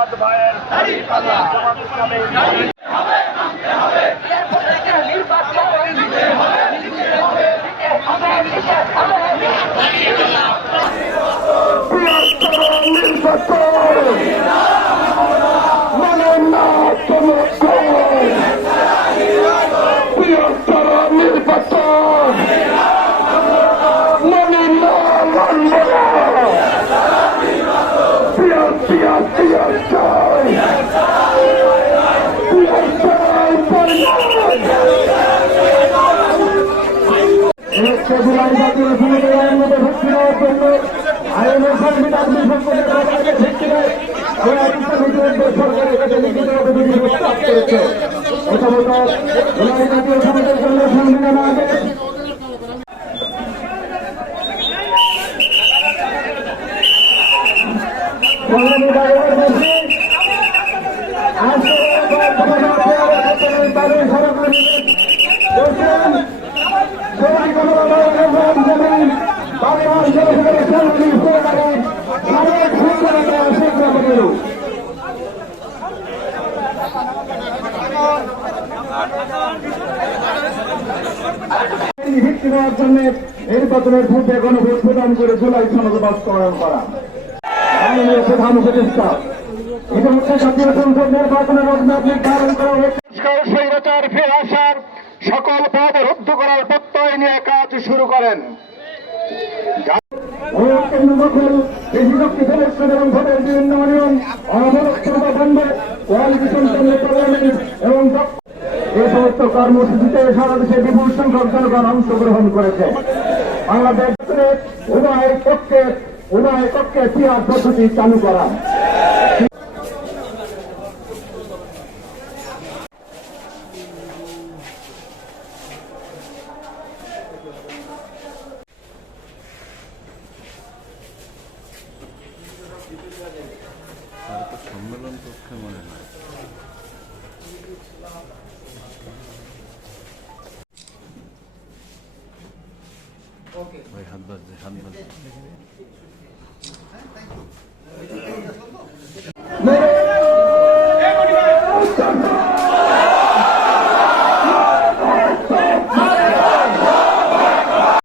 জামাত ভাইয়ের জামাত ইসলামের জুলাই জাতীয় সংবিধানের মধ্যে ভর্তি হওয়ার জন্য আইনের সংবিধান সম্পর্কে ভিত্তি নেয় সরকারের কাছে লিখিত অভিযোগ প্রস্তাব করেছে। প্রথমত জুলাই জাতীয় সংসদের জন্য সংবিধান আগে ভিত্তি নেওয়ার জন্য নির্বাচনের পূর্বে গণভোট প্রদান করে জুলাই সনদ বাস্তবায়ন করা প্রধান উপদেষ্টা ইতিমধ্যে জাতীয় সংসদ নির্বাচনের রোডম্যাপ নির্ধারণ করা হয়েছে। স্বৈরাচার ফিরে আসার সকল পদ রুদ্ধ করার প্রত্যয় নিয়ে কাজ শুরু করেন। এবং ভোটের বিভিন্ন নিয়ম অনবরততা বন্ধ কোয়ালিফিকেশন এবং এই সমস্ত কর্মসূচিতে সারা দেশে বিপুল সংখ্যক জনগণ অংশগ্রহণ করেছে। বাংলাদেশ উভয় পক্ষে পিয়ার পদ্ধতি চালু করা সম্মেলন পক্ষে মনে হয় ভাই হাত বাজছে